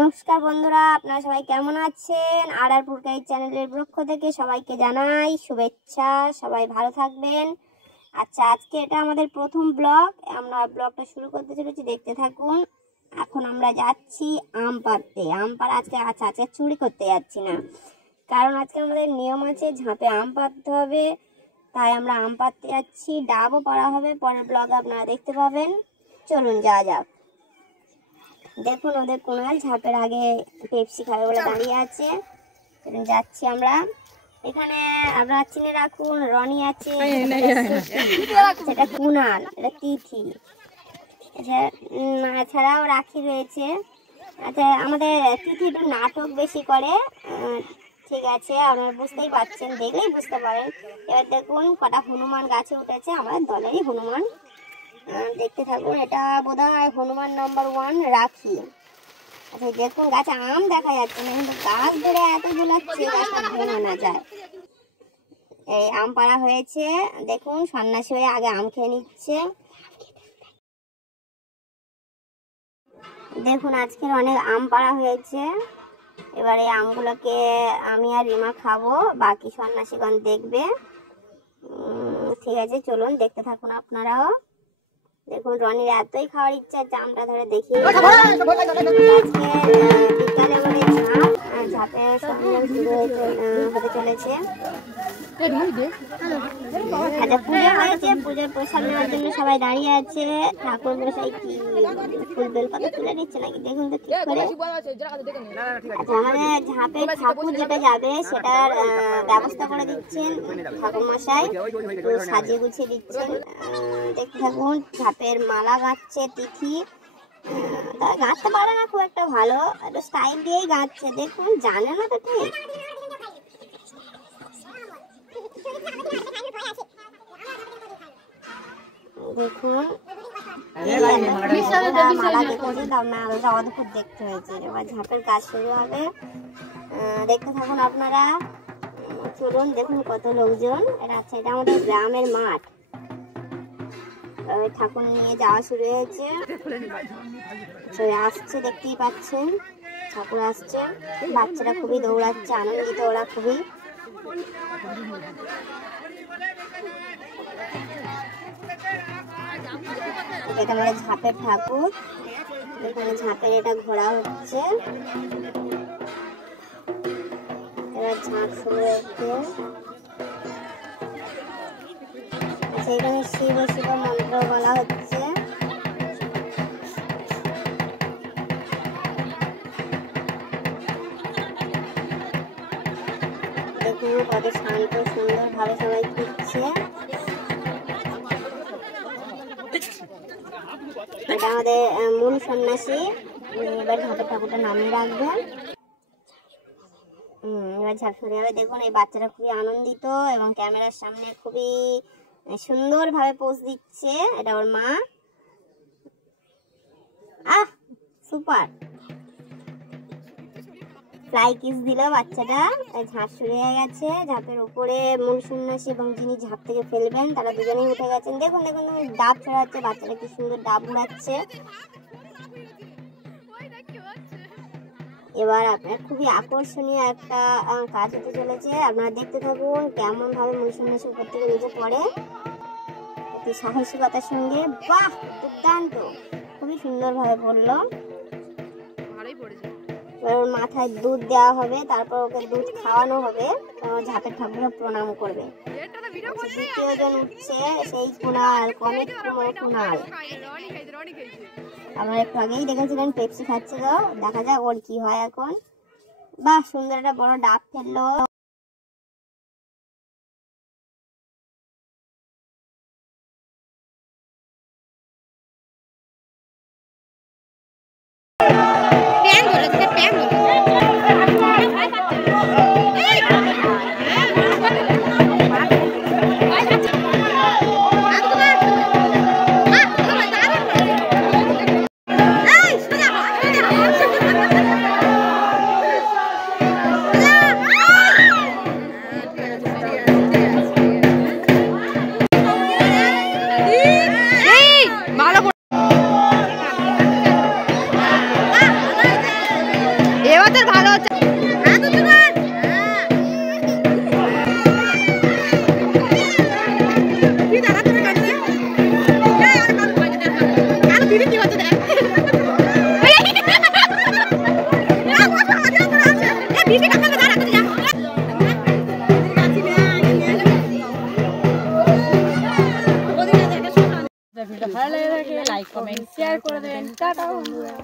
নমস্কার বন্ধুরা, আপনারা সবাই কেমন আছেন? আরআরপুর গাইড চ্যানেলের পক্ষ থেকে সবাইকে জানাই শুভেচ্ছা। সবাই ভালো থাকবেন। আচ্ছা, আজকে এটা আমাদের প্রথম ব্লগ। আমরা ব্লগটা শুরু করতে চলেছি, দেখতে থাকুন। এখন আমরা যাচ্ছি আম পাড়তে। আম পাড়া আজকে চুরি করতে যাচ্ছি না, কারণ আজকে আমাদের নিয়ম আছে, ঝাঁপে আম পাড়তে হবে। তাই আমরা আম পাড়তে যাচ্ছি, ডাবও পাড়া হবে। পরের ব্লগে আপনারা দেখতে পাবেন। চলুন যাওয়া যাক। দেখুন ওদের কুনাল ঝাঁপের আগে পেপসি খাবে বলে দাঁড়িয়ে আছে। যাচ্ছি আমরা। এখানে আপনারা চিনে রাখুন, রনি আছে, সেটা কুনাল, এটা তিথি, এছাড়াও রাখি রয়েছে। আচ্ছা, আমাদের তিথি একটু নাটক বেশি করে, ঠিক আছে, আপনারা বুঝতেই পারছেন, দেখলেই বুঝতে পারেন। এবার দেখুন কটা হনুমান গাছে উঠেছে, আমাদের দলেরই হনুমান। দেখতে থাকুন। এটা বোধহয় হনুমান নম্বর 1 রাখি। আচ্ছা, দেখুন গাছে আম দেখা যাচ্ছে না, কিন্তু গাছ ধরে এত ঝুলাচ্ছে গাছটা ভেঙে না যায়। এই আম পাড়া হয়েছে, দেখুন সন্ন্যাসী হয়ে আগে আম খেয়ে নিচ্ছে। দেখুন আজকের অনেক আম পাড়া হয়েছে। এবার এই আমগুলোকে আমি আর রিমা খাবো, বাকি সন্ন্যাসীগণ দেখবে। ঠিক আছে, চলুন দেখতে থাকুন আপনারাও। দেখুন রনির এতই খাওয়ার ইচ্ছা, আমটা ধরে দেখিয়ে। বিকালে আমাদের ঝাঁপের সরঞ্জাম শুরু হতে চলেছে। আচ্ছা, পুজো হয়েছে, পুজোর প্রসাদ নেওয়ার জন্য সবাই দাঁড়িয়ে আছে। ঠাকুর মশাই কি ফুল বেল পাতা তুলে নিচ্ছে নাকি, দেখুন তো ঠিক করে। আচ্ছা, আমাদের ঝাঁপের ঠাকুর যেটা যাবে সেটার ব্যবস্থা করে দিচ্ছেন ঠাকুর মশাই, সাজিয়ে গুছিয়ে দিচ্ছেন। দেখতে থাকুন। ঝাঁপের মালা গাঁথছে তিথি। তারা গাঁথতে পারে না খুব একটা ভালো, একটু স্টাইল দিয়েই গাঁথছে। দেখুন, জানে না তো ঠিক। দেখুন মালা দেখেছি, তার না আলাদা অদ্ভুত দেখতে হয়েছে। এবার ঝাঁপের কাজ শুরু হবে, দেখতে থাকুন আপনারা। চলুন, দেখুন কত লোকজন। আচ্ছা, এটা আমাদের গ্রামের মাঠ। ঠাকুর নিয়ে যাওয়া শুরু হয়েছে, আসছে, দেখতেই পাচ্ছেন ঠাকুর আসছে। বাচ্চারা খুবই দৌড়াচ্ছে, আনন্দিত ওরা খুবই। এটা আমাদের ঝাঁপের ঠাকুর। এখানে ঝাঁপের এটা ঘোরা হচ্ছে। এবার ঝাঁপ শুরু হচ্ছে। আচ্ছা, এখানে শিব শিব মন্ত্র বলা হচ্ছে। দেখুন কত শান্ত সুন্দর ভাবে সবাই ঘুরছে। এটা আমাদের মূল সন্ন্যাসী। এবার ঝাঁপের ঠাকুরটা নামিয়ে রাখবেন। এবার ঝাঁপ শুরু হবে। দেখুন এই বাচ্চারা খুবই আনন্দিত এবং ক্যামেরার সামনে খুবই সুন্দর ভাবে পোজ দিচ্ছে। এটা ওর মা। সুপার ফ্লাই কিস দিল বাচ্চাটা। ঝাঁপ শুরু হয়ে গেছে। ঝাঁপের উপরে মূল সন্ন্যাসী এবং যিনি ঝাঁপ থেকে ফেলবেন তারা দুজনেই উঠে গেছেন। দেখুন দেখুন ডাব ছড়াচ্ছে, বাচ্চারা কি সুন্দর ডাব উড়াচ্ছে। এবার আপনার খুবই আকর্ষণীয় একটা কাজ হতে চলেছে, আপনারা দেখতে থাকুন কেমন ভাবে মূল সন্ন্যাসী উপর থেকে নিচে পড়ে, অতি সাহসিকতার সঙ্গে। বাহ, দুর্দান্ত, খুবই সুন্দর ভাবে পড়লো। ওর মাথায় দুধ দেওয়া হবে, তারপর ওকে দুধ খাওয়ানো হবে। ঝাঁপের ঠাকুরও প্রণাম করবে। দ্বিতীয় জন উঠছে, সেই কুনাল, কমিক কুনাল। আমরা একটু আগেই দেখেছিলেন পেপসি খাচ্ছে, তো দেখা যাক ওর কি হয় এখন। বাহ, সুন্দর একটা বড় ডাব ফেললো। তোর ভালো হচ্ছে ভালো লাগে লাইক কমেন্ট শেয়ার করে দেবেন টাটা বন্ধুরা।